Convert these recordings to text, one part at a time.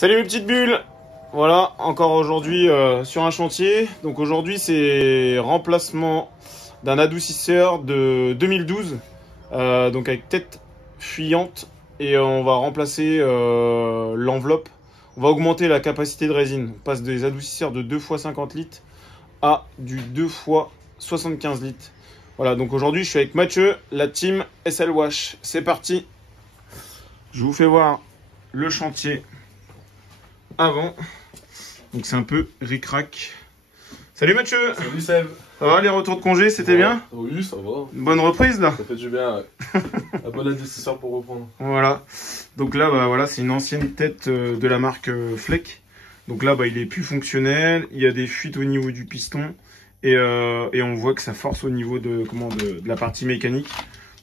Salut mes petites bulles. Voilà, encore aujourd'hui sur un chantier. Donc aujourd'hui c'est remplacement d'un adoucisseur de 2012, donc avec tête fuyante, et on va remplacer l'enveloppe. On va augmenter la capacité de résine. On passe des adoucisseurs de 2 x 50 litres à du 2 x 75 litres. Voilà, donc aujourd'hui je suis avec Mathieu, la team SL Wash. C'est parti. Je vous fais voir le chantier avant. Donc c'est un peu ric-rac. Salut Mathieu. Salut Seb. Ça va, les retours de congé, c'était bien? Oui, ça va. Une bonne reprise là? Ça fait du bien, ouais. Un bon adoucisseur pour reprendre. Voilà. Donc là, bah, voilà, c'est une ancienne tête de la marque Fleck. Donc là, bah, il est plus fonctionnel. Il y a des fuites au niveau du piston. Et on voit que ça force au niveau de la partie mécanique.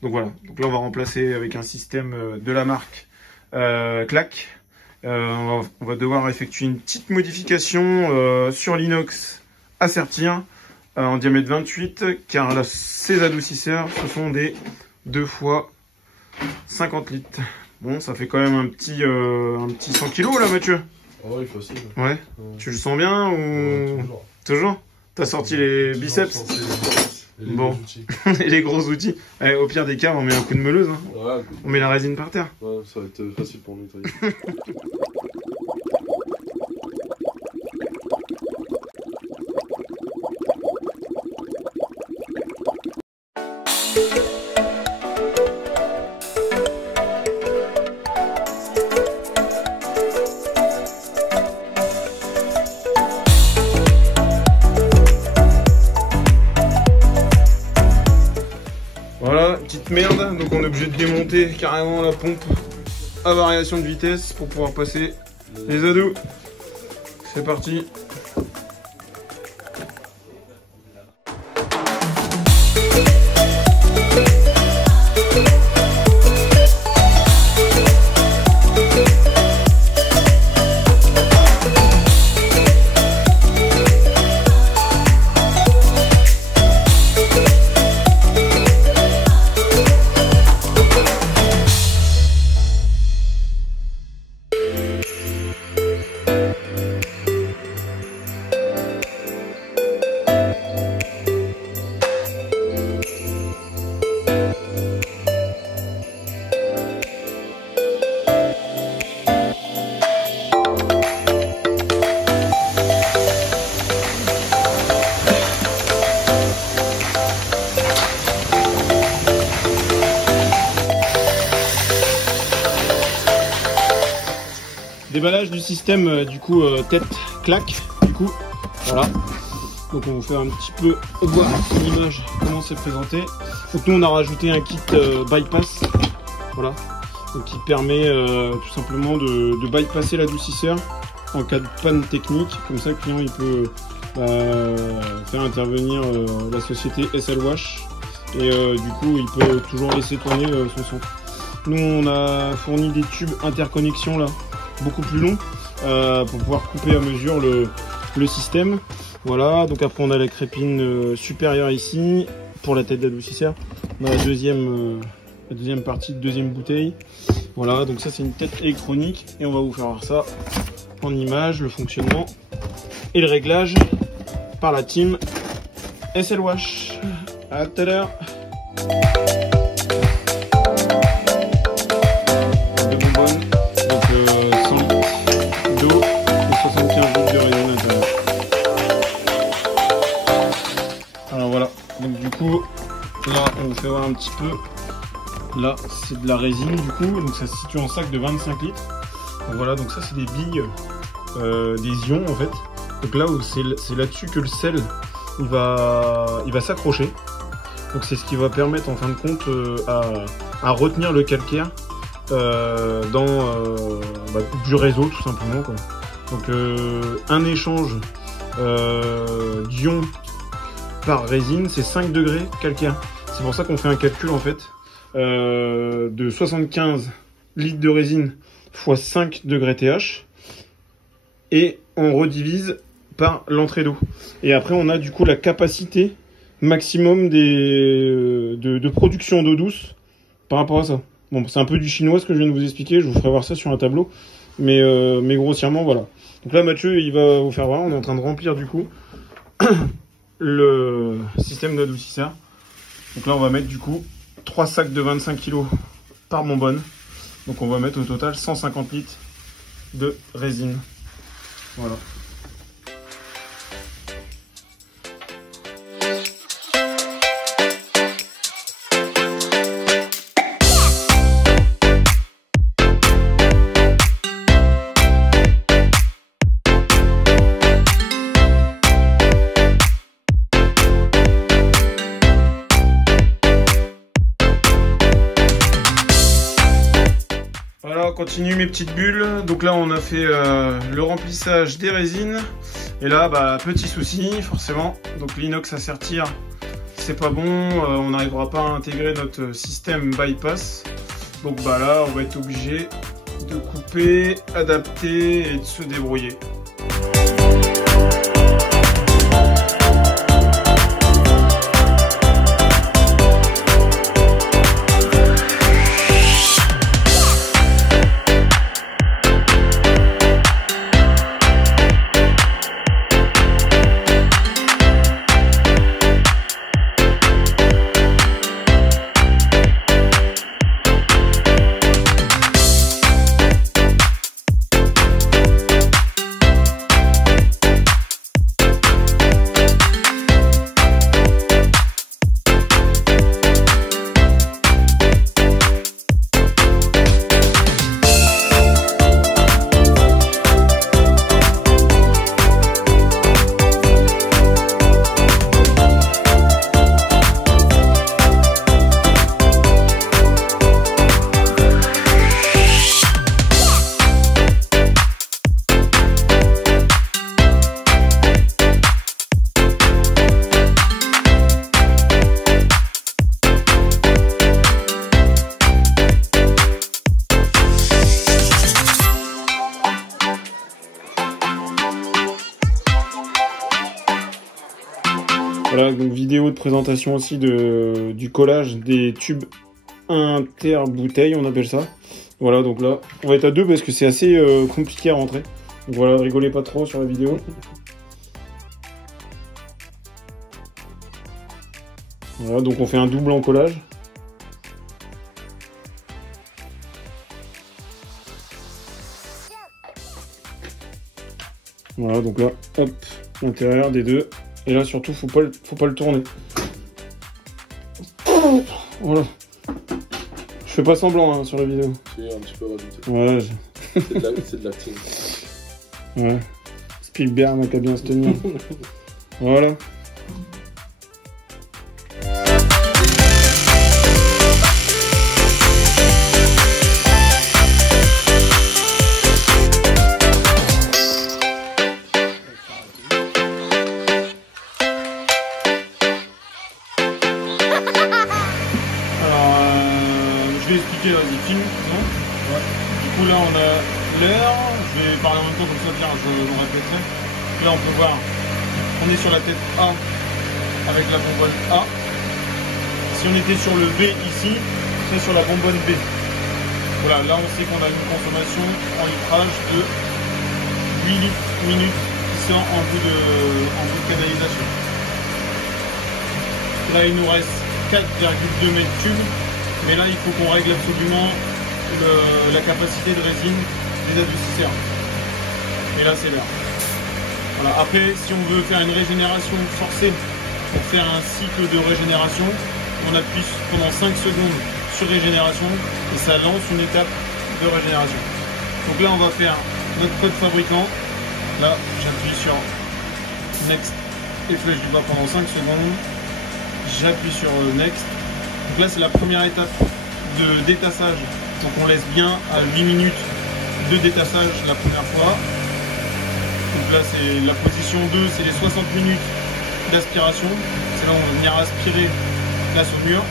Donc voilà. Donc là, on va remplacer avec un système de la marque Clack. On va devoir effectuer une petite modification sur l'inox à sertir en diamètre 28, car là, ces adoucisseurs, ce sont des 2 x 50 litres. Bon, ça fait quand même un petit 100 kg là, Mathieu. Oh oui, facile. Ouais. Tu le sens bien ou Toujours. Toujours? T'as sorti les biceps? Les bon. gros outils. Et les gros outils. Allez, au pire des cas, on met un coup de meuleuse. Hein. Ouais, On met la résine par terre. ouais, ça va être facile pour nettoyer. Voilà, petite merde. Donc on est obligé de démonter carrément la pompe à variation de vitesse pour pouvoir passer les ados. C'est parti. Déballage du système du coup tête claque, du coup voilà. Donc on va vous faire un petit peu voir l'image comment c'est présenté. Donc nous on a rajouté un kit bypass, voilà, donc qui permet tout simplement de bypasser l'adoucisseur en cas de panne technique. Comme ça le client il peut faire intervenir la société SL Wash, et du coup il peut toujours laisser tourner son centre. Nous on a fourni des tubes interconnexion là, beaucoup plus long, pour pouvoir couper à mesure le système. Voilà, donc après on a la crépine supérieure ici pour la tête d'adoucisseur. On a la deuxième partie de deuxième bouteille. Voilà, donc ça c'est une tête électronique et on va vous faire voir ça en image, le fonctionnement et le réglage par la team SL Wash. À tout à l'heure. Alors voilà, donc du coup là on vous fait voir un petit peu. Là c'est de la résine du coup, donc ça se situe en sac de 25 litres. Donc voilà, donc ça c'est des billes, des ions en fait. Donc là c'est là-dessus que le sel il va s'accrocher. Donc c'est ce qui va permettre en fin de compte à retenir le calcaire dans du réseau tout simplement quoi. Donc un échange d'ions par résine, c'est 5 degrés calcaire. C'est pour ça qu'on fait un calcul en fait de 75 litres de résine fois 5 degrés TH, et on redivise par l'entrée d'eau. Et après on a du coup la capacité maximum de production d'eau douce par rapport à ça. Bon, c'est un peu du chinois ce que je viens de vous expliquer, je vous ferai voir ça sur un tableau. mais grossièrement voilà. Donc là Mathieu il va vous faire voir, on est en train de remplir du coup le système d'adoucisseur. Donc là on va mettre du coup 3 sacs de 25 kg par bonbonne. Donc on va mettre au total 150 litres de résine. Voilà. Voilà, on continue mes petites bulles. Donc là on a fait le remplissage des résines. Et là bah petit souci forcément. Donc l'inox à sertir c'est pas bon, on n'arrivera pas à intégrer notre système bypass. Donc bah là on va être obligé de couper, adapter et de se débrouiller. Voilà, donc vidéo de présentation aussi du collage des tubes inter-bouteilles, on appelle ça. Voilà, donc là, on va être à deux parce que c'est assez compliqué à rentrer. Donc voilà, rigolez pas trop sur la vidéo. Voilà, donc on fait un double encollage. Voilà, donc là, hop, l'intérieur des deux. Et là, surtout, faut pas le tourner. Voilà. Je fais pas semblant hein, sur la vidéo. Tu es un petit peu rajouté. Ouais. C'est de l'acting. Ouais. Spielberg n'a qu'à bien se tenir. Voilà. Je vais expliquer, vas-y, film, non ouais. Du coup là on a l'heure, je vais parler en même temps comme ça, bien, je le répéterai. Là on peut voir, on est sur la tête A avec la bonbonne A. Si on était sur le B ici, on serait sur la bonbonne B. Voilà, là on sait qu'on a une consommation en litrage de 8 litres minutes qui sort en bout de canalisation. Là il nous reste 4,2 mètres cubes. Mais là, il faut qu'on règle absolument la capacité de résine des adoucisseurs. Et là, c'est l'heure. Voilà. Après, si on veut faire une régénération forcée, pour faire un cycle de régénération, on appuie pendant 5 secondes sur régénération et ça lance une étape de régénération. Donc là, on va faire notre code fabricant. Là, j'appuie sur Next et flèche du bas pendant 5 secondes. J'appuie sur Next. Donc là c'est la première étape de détassage, donc on laisse bien à 8 minutes de détassage la première fois. Donc là c'est la position 2, c'est les 60 minutes d'aspiration, c'est là où on va venir aspirer place au mur.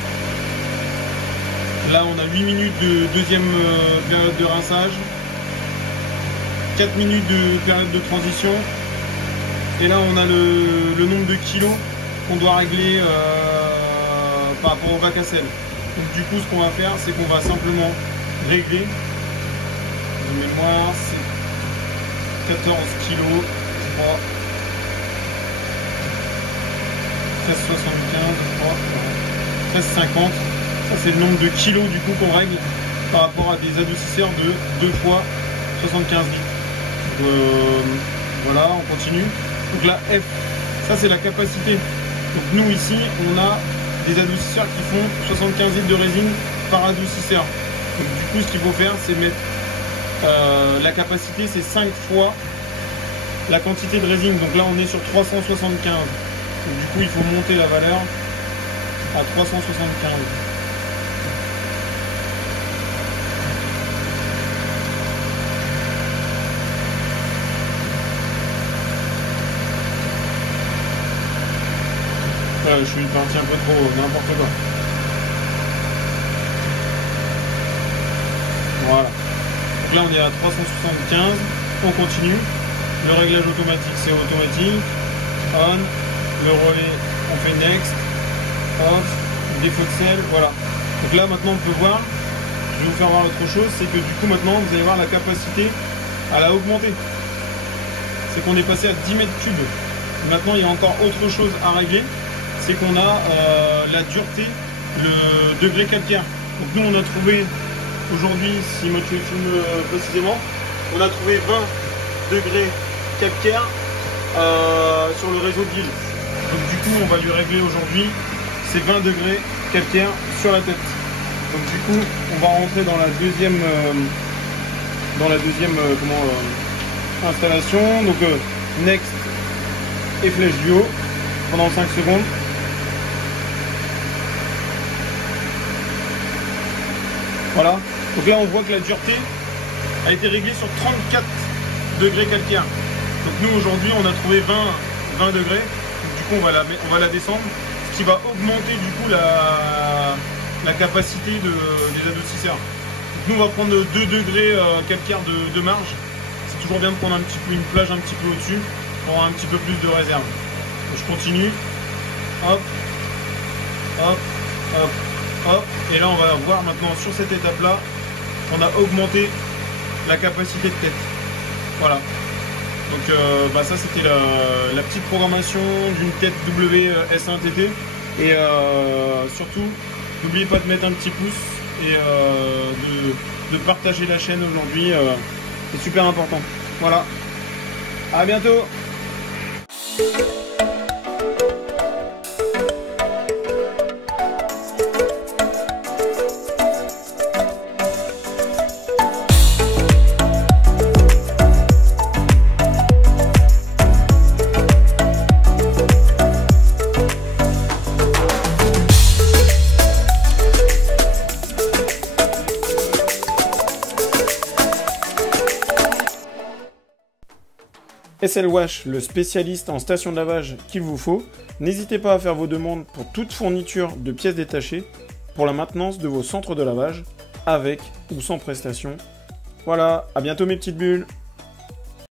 Là on a 8 minutes de deuxième période de rinçage, 4 minutes de période de transition, et là on a le nombre de kilos qu'on doit régler par rapport au bac à sel. Donc du coup ce qu'on va faire c'est qu'on va simplement régler de mémoire, c'est 14 kg, je crois. 13,75, je crois. 13,50. Ça, c'est le nombre de kilos du coup qu'on règle par rapport à des adoucisseurs de 2 fois 75 litres. Donc, voilà, on continue. Donc la F, ça c'est la capacité. Donc nous ici, on a des adoucisseurs qui font 75 litres de résine par adoucisseur. Donc du coup, ce qu'il faut faire, c'est mettre la capacité, c'est 5 fois la quantité de résine. Donc là, on est sur 375. Donc du coup, il faut monter la valeur à 375. Je suis parti un peu trop n'importe quoi. Voilà. Donc là on est à 375. On continue. Le réglage automatique c'est automatique. On. Le relais on fait next. Off. Défaut de sel. Voilà. Donc là maintenant on peut voir. Je vais vous faire voir autre chose. C'est que du coup maintenant vous allez voir la capacité. Elle a augmenté. C'est qu'on est passé à 10 mètres cubes. Maintenant il y a encore autre chose à régler. C'est qu'on a la dureté, le degré calcaire. Donc nous on a trouvé aujourd'hui, si moi tu filmes précisément, on a trouvé 20 degrés calcaire sur le réseau de l'île. Donc du coup on va lui régler aujourd'hui ces 20 degrés calcaire sur la tête. Donc du coup on va rentrer dans la deuxième installation. Donc next et flèche du haut pendant 5 secondes. Voilà, donc là on voit que la dureté a été réglée sur 34 degrés calcaire. Donc nous aujourd'hui on a trouvé 20 degrés, donc du coup on va la descendre, ce qui va augmenter du coup la capacité des adoucisseurs. Donc nous on va prendre 2 degrés calcaire de marge. C'est toujours bien de prendre une plage un petit peu au-dessus pour avoir un petit peu plus de réserve. Donc je continue, hop, hop, hop. Hop, et là on va voir maintenant sur cette étape là on a augmenté la capacité de tête. Voilà, donc ça c'était la petite programmation d'une tête WS1TT. Et surtout n'oubliez pas de mettre un petit pouce et de partager la chaîne aujourd'hui, c'est super important. Voilà, à bientôt. SL Wash, le spécialiste en station de lavage qu'il vous faut. N'hésitez pas à faire vos demandes pour toute fourniture de pièces détachées pour la maintenance de vos centres de lavage, avec ou sans prestation. Voilà, à bientôt mes petites bulles.